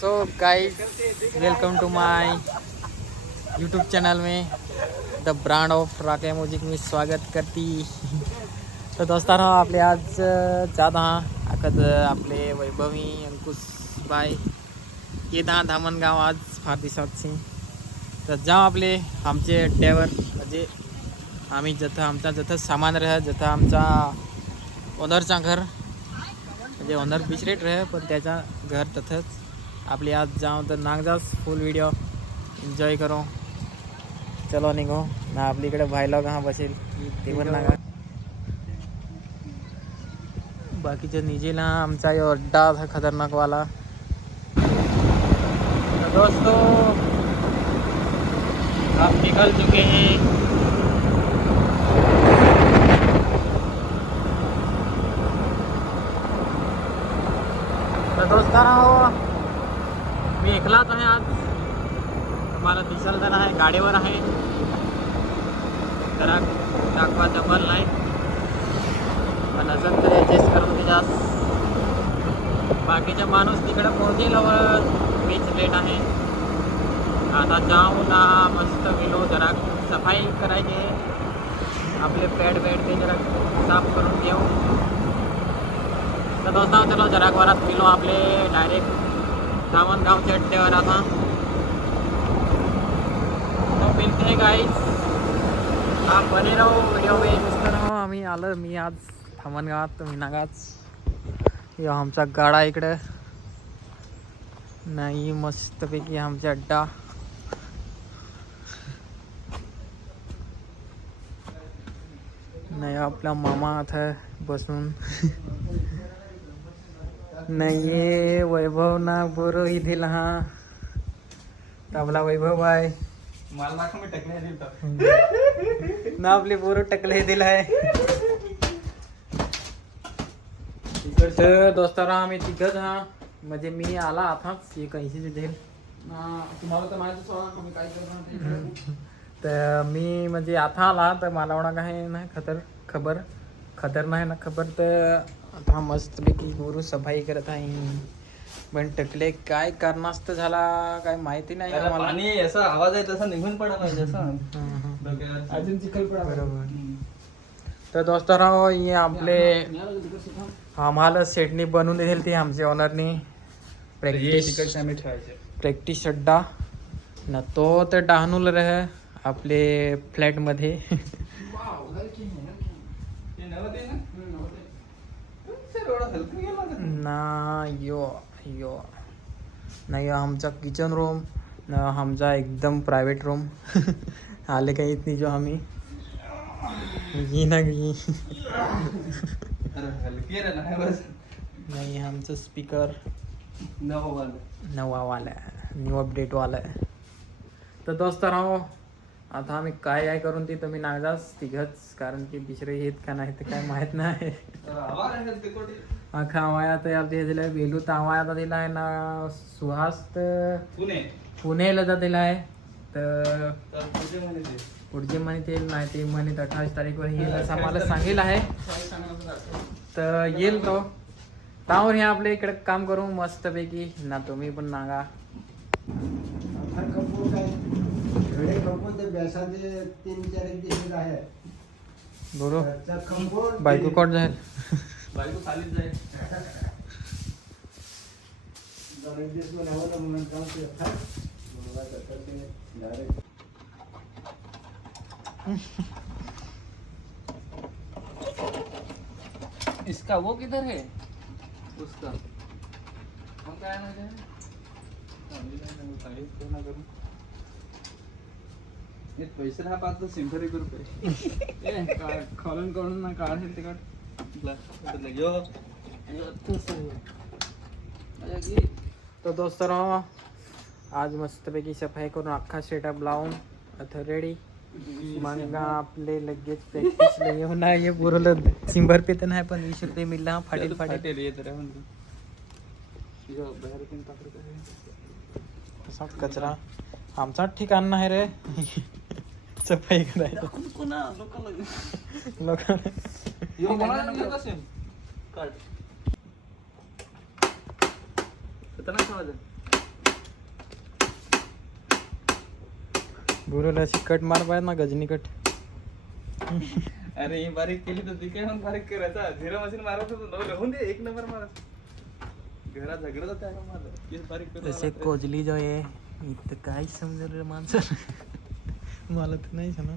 So guys welcome to my YouTube channel में the brand of राके music मी स्वागत करती। तर दोस्तांनो आपले आज जात आहा आकत आपले वैभवी अंकुश बाय येत दहा धामणगाव आज फार दिवसाची तर जाऊ आपले आमचे ड्रायव्हर म्हणजे आम्ही जथं आमचा जथं सामान रह जथं आमचा ओनरचा घर म्हणजे ओनर बिचरेट रहे पण त्याचा घर तथंच आपली आज जाऊ तर नागजास फुल व्हिडिओ एन्जॉय करो. चलो निघो. ना आपली इकडे व्हायला हा बसेल. ते पण नागा. बाकीच्या निजेला आमचा यो अड्डा असा खतरनाक वाला. तो दोस्तों आप निकल चुके हैं. तर दोस्तांनो हो. मी एकलाच आहे आज. तुम्हाला दिसाल तर आहे गाडीवर आहे. जरा दाखवा जमल नाही. पण अजून तरी ॲडजस्ट करून त्याच्यास बाकीचे माणूस तिकडे पोहोचेल मीच लेट आहे. आता जाऊ ना मस्त गेलो जरा सफाई करायची. आपले पॅड बॅड ते जरा साफ करून घेऊ. तर दोस्तांनो चलो जरा घरात गेलो आपले डायरेक्ट धामणगावच्या अड्ड्यावर आता. तो मिलते हैं आप बने राहू व्हिडिओ आम्ही आलं मी आज धामणगावात तुम्ही नागाच या आमचा गाडा इकडं. नाही मस्तपैकी आमचा अड्डा. नाही आपला मामा आता बसून. नाही वैभव ना बरो इथे हा आपला वैभव आहे. मला मी टकले ना आपले बोर टकले दिलाय तर दोस्तारा आम्ही तिघच हा म्हणजे मी आला आताच एक ऐंशी देईल तुम्हाला तर काय करणार ते. तर मी म्हणजे आता आला तर मला एवढा काही नाही खतर खबर. खतर नाही ना खबर तर आता मस्तपैकी गुरु सफाई करत आहे. पण टकले काय कारणास्त झाला काय माहिती नाही त्याला मला पाणी असा आवाज आहे तसा निघून पडा पाहिजे असं. अजून चिखल पडा बरोबर. तर दोस्ताराव हे आपले आम्हाला सेटनी बनवून दिली ती आमच्या ओनरनी प्रॅक्टिस तिकडचे आम्ही ठेवायचे. प्रॅक्टिस अड्डा. ना तो तर डहाणूल रह आपले फ्लॅटमध्ये नव्हते ना? एवढा हलकं गेला का? ना यो यो नाही आमचा किचन रूम ना आमचा एकदम प्रायव्हेट रूम आले काही नाही जो आम्ही. घी ना घी. नाही बस. नाही आमचं स्पीकर नवं वालं. नवा वाला आहे न्यू अपडेट वाला. आहे तर दोस्त राहो आता आम्ही काय काय करून ती तुम्ही नागदास तिघच कारण की दुसरे येत का नाही ते काय माहीत नाही. तर आहे. अख्खा आवाया तर यात हे दिलाय बेलू तर आवाया दिला आहे ना सुहास तर पुणे. पुणेला तर दिला आहे. तर तर. पुढचे म्हणे ते. नाही ते म्हणे अठ्ठावीस तारीखवर येईल असं आम्हाला सांगेल आहे? तर येईल तो. त्यावर हे आपल्या इकडे काम करू मस्तपैकी. ना तुम्ही पण नागा. तीन चार एक दिवस आहे बरोबर. घरचा कंपोस्ट बायको कोट जाईल. बायको खालीच जाईल. दोन एक दिवस बनावं ना म्हणून काम ते खा. मुलगा जाता ते direct इसका वो किधर है? उसका। हम काय ना काय आम्ही काय नाही, काहीच करू नका करू. हे पैसे राहा पाहतो शंभर एक रुपये ना काढेल ते काढ. तर दोस्त आज मस्तपैकी सफाई करून अख्खा सेटअप लावून आता रेडी मग आपले लगेच प्रॅक्टिस लगे होणार हे पुरवलं सिंबर पे तर नाही पण वीस रुपये मिळला. फाटेल फाटेल? तसा कचरा. आमचाच ठिकाण नाही रे. सफाई करायला लोक गुरुला अशी कट मार पाहिजे ना गजनी कट अरे बारीक केली तर ती म्हणून बारीक करायचा झिरो मशीन मारत होऊन दे एक नंबर मारत घरात झगडत होता माझं बारीक तसे कोजली जो आहे इथं काय समजेल माणसं मला तर नाही ना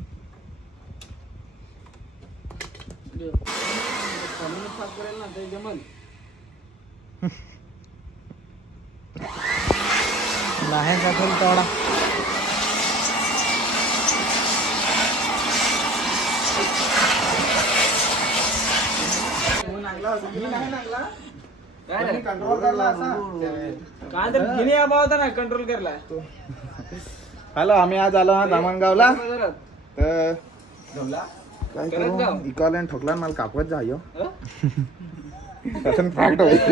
खालूनच साफ करेल ना ते जमल. नाही बोल तेवढा. काय तर गिनी आबा होता ना कंट्रोल करला हॅलो आम्ही आज आलो हा तर जमला काय करू? जाऊ. इकॉलेंट ठोकला मला हं? तसं फाट होईल.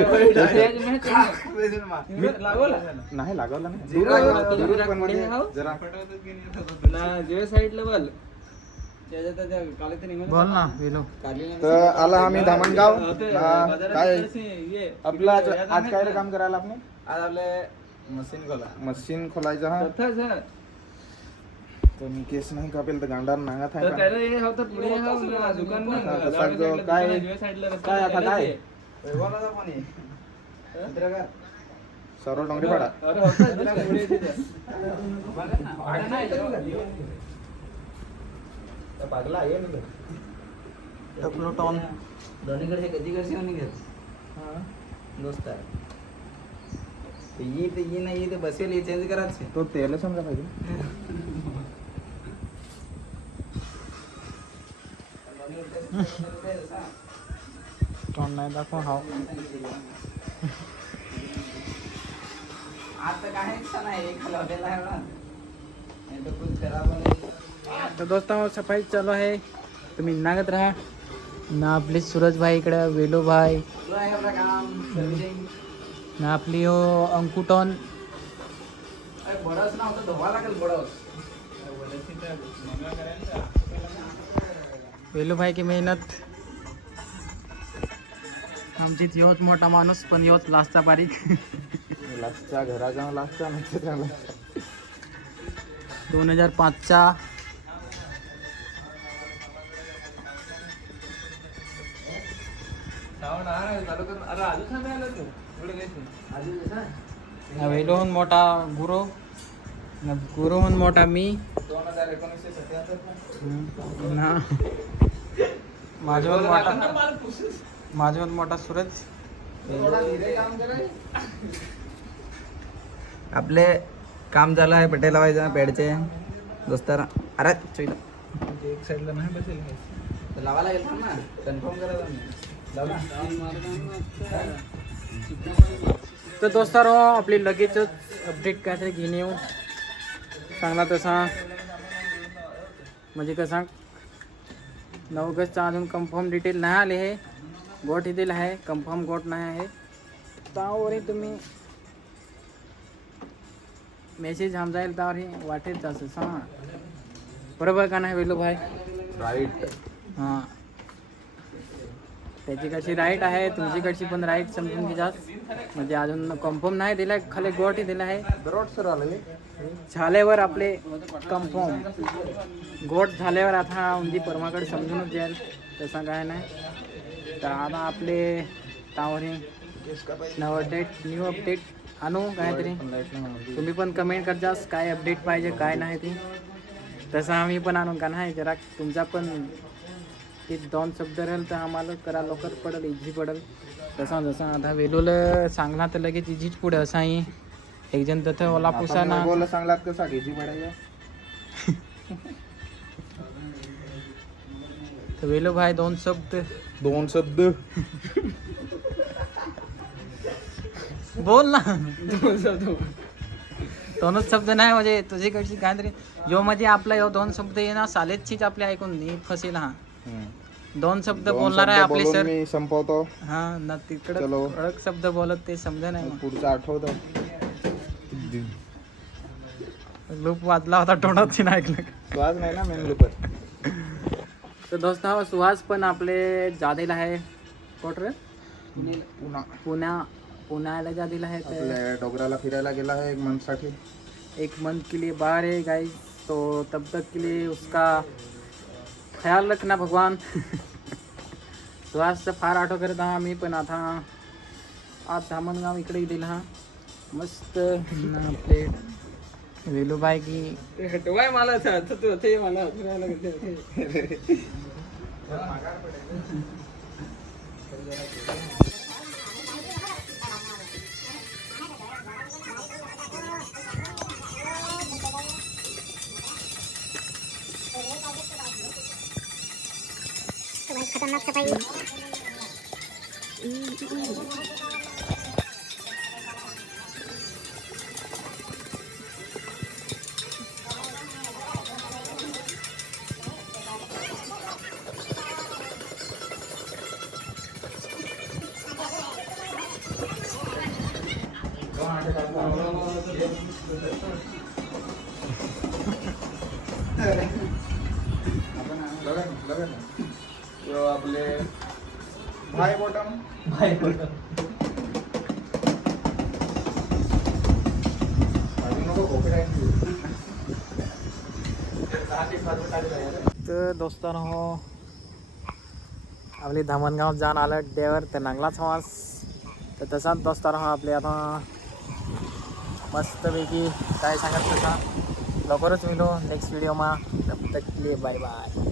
लागवला? नाही लागवला नाही? जरा जे बोल. ना तर आला आम्ही हा, बाजारात काय जरासे ये, आपलं आज काय काम करायला आपण? आज आपले मशीन खोला. मशीन खोलायचं हा. हा. तर मी केस नाही कापेल तर गांडार नांगत आहे तर का? त्याला हे होतं पुढे हे हो ना, दुकान ना, आता डाव्या सगळं साईडला काय- दुकान, उजव्या साईडला रस्ता, काय आता काय? हे. सर्व डोंगरीपाडा अरे होतं, जरा पुढे येते त्या. बघा ना, वाडा नाही, पागला आहे मी टॉन? दोन्हीकडे कधी कशी नाही घेत? दोस्त आहे. ते ये ते ये नाही ये ते बसेल ये चेंज करायचे. तो तेल समजा पाहिजे. टॉन नाही दाखव आता नाही नाही तर दोस्तों सफाई चालू आहे. तुम्ही नागत राहा. ना आपले सूरज भाई इकडं वेलो भाई. तुला आहे आपलं काम सर्विसिंग ना आपली हो अंकुटॉन. अरे बडस ना होतं धुवा लागेल बडस. वेलू भाई की मेहनत। आमचीच योच मोठा माणूस पण योच लास्टचा बारीक। लास्टचा नाही चांगला दोन हजार पाचचा वेलोहून मोठा गुरु गुरुहून मोठा मी। हजार एकोणीसशे सत्याहत्तर ना. माझ्याहून मोठा माझ्याहून मोठा सूरज. आपले काम झालं आहे पटेल लावायचं पेडचे. दोस्तार अरे चोईला. एक साईडला नाही बसेल. तर लावा लागेल ना. कन्फर्म ना. तर दोस्तारो आपली लगेचच अपडेट काहीतरी घेऊन येऊ. चांगला तसा. म्हणजे कसा? नऊ ऑगस्टचा अजून कन्फर्म डिटेल नाही आले आहे गोट येथील आहे कन्फर्म गोट नाही आहे त्यावरही तुम्ही। मेसेज हम जाईल त्यावरही वाटेल तसं सांगा बरोबर का नाही वेलू भाई। राईट हां। त्याची कशी राईट आहे तुमच्याकडची पण राईट समजून घ्या म्हणजे अजून कन्फर्म नाही दिलाय खाली गोटी दिला आहे सर आलेले? झाल्यावर आपले कन्फर्म गोट झाल्यावर आता उंदी परमाकडे समजूनच जाईल तसं काय नाही. तर आता आपले त्यावरही नव अपडेट न्यू अपडेट आणू काहीतरी? तुम्ही पण कमेंट करजास काय अपडेट पाहिजे काय नाही ते. तसं आम्ही पण आणू का नाही जरा तुमचा पण ते दोन शब्द राहील तर आम्हाला करा लवकर पडेल इझी पडेल. तसा जसा आता वेलूला सांगला तर लगेच इझीच पुढे असाही एक जण तथं ओला पुसा ना. बोल सांगलात कसा घ्यायची पडायला तर वेलू भाई दोन शब्द. दोन शब्द. बोल ना. दोनच शब्द नाही म्हणजे तुझ्याकडची काहीतरी जो म्हणजे आपला यो दोन शब्द ये ना सालेचीच आपले ऐकून फसेल हा. दोन शब्द बोलणार आहे आपले सर. मी संपवतो. हा ना तिकडं चलो. कडक शब्द बोलत ते समजा नाही पुढचं आठवतो. लूप वाजला होता तोंडात ऐकलं. श्वास नाही ना मेन लुपर तर दोस्त हा सुहास पण आपले जादेला आहे. कोट रे? पुन्हा पुण्या पुण्याला जादेला आहे तर आपल्या डोंगराला फिरायला गेला आहे एक मंथसाठी एक मंथ के लिए बाहर है गाइस तो तब तक के लिए उसका ख्याल रखना भगवान। तो आज फार आठव करत हा मी पण आता आज धामणगाव इकडे दिला हा. मस्त प्लेट वेलूबाई की ते हटवाय मला ते हसत होते मला हसवायला लागले. खतरनाक सफाई यो तर दोस्तान हो आपली धामणगाव जाण आलं डेवर ते नांगलाच मास तर तसाच दोस्तान हो आपले आता मस्तपैकी काय सांगत तसा? लवकरच मिळू नेक्स्ट व्हिडिओमा तब तक लिए बाय बाय